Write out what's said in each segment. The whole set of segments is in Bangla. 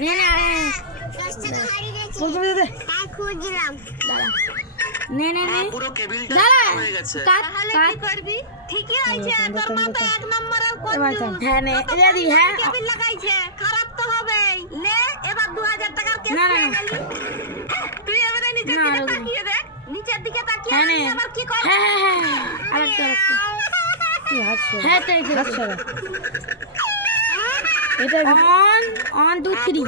নে না বলতে দে খুঁজলাম দাঁড়া নে নে নে পুরো কেবিলটা দাঁড়া হয়ে গেছে। কাট তাহলে কাট কি করবি? ঠিকই হয়েছে, তোর মা তো এক নম্বরের এবার থাম। কঞ্জুস। হ্যাঁ নে কত এটা দি হ্যাঁ কেবিল লাগাইছে, খারাপ তো হবেই। নে এবার 2000 টাকার কেস না, না, পেয়ে না। গেলি। তুই এবারে নিচের না, দিকে রোজ না। তাকিয়ে দেখ, নিচের দিকে তাকিয়ে হ্যাঁ নে আমি আবার কি করব? হ্যাঁ হ্যাঁ হ্যাঁ আরেকটা কি হাসছো হ্যাঁ তাই করে হাসছো না। এটা অন অন 2 3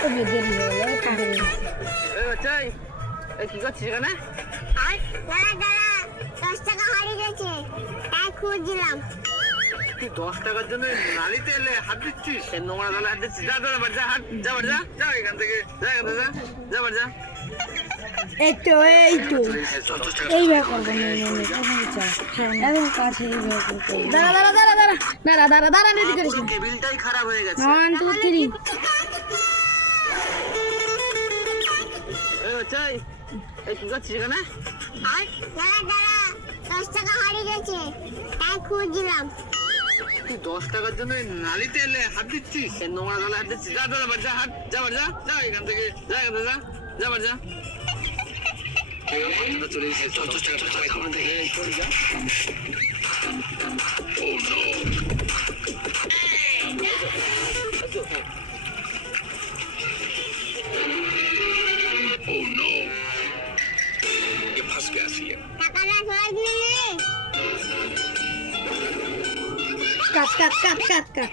খুবই দেরি হয়ে গেল একটু দেরি হয়েছে। এই বাচ্চাই, এই কি করছিস এখানে? দাঁড়া দাঁড়া, 10 টাকা হারিয়ে গেছে, তাই খুঁজলাম। তুই 10 টাকার জন্য নালিতে এলে হাত দিচ্ছিস? এই নোংরা গালে হাত দিচ্ছিস? যা যা বাড়ি যা, হাট যা বাড়ি যা, যা এখান থেকে, যা এখান থেকে, যা বাড়ি যা। এই তো এইভাবে করবো নে নে নে এখন চা একদম কাছে এইভাবে করবো। দাঁড়া দাঁড়া দাঁড়া দাঁড়া দাঁড়া দাঁড়া দাঁড়া নে দিকে পুরো কেবিলটাই খারাপ হয়ে গেছে। 1 2 3 এই বাচ্চাই, এই কি করছিস এখানে? দাঁড়া দাঁড়া, 10 টাকা হারিয়ে গেছে, তাই খুঁজলাম। তুই 10 টাকার জন্য নালিতে এলে হাত দিচ্ছিস? এই নোংরা গালে হাত দিচ্ছিস? যা যা বাড়ি যা, হাট যা বাড়ি যা, যা এখান থেকে, যা এখান থেকে, যা যা বাড়ি যা। চলে এসেছে, চল চল চল চল এখান থেকে, এই চল যা। টাকাটা সবাই দিলে নে। কাট কাট কাট কাট কাট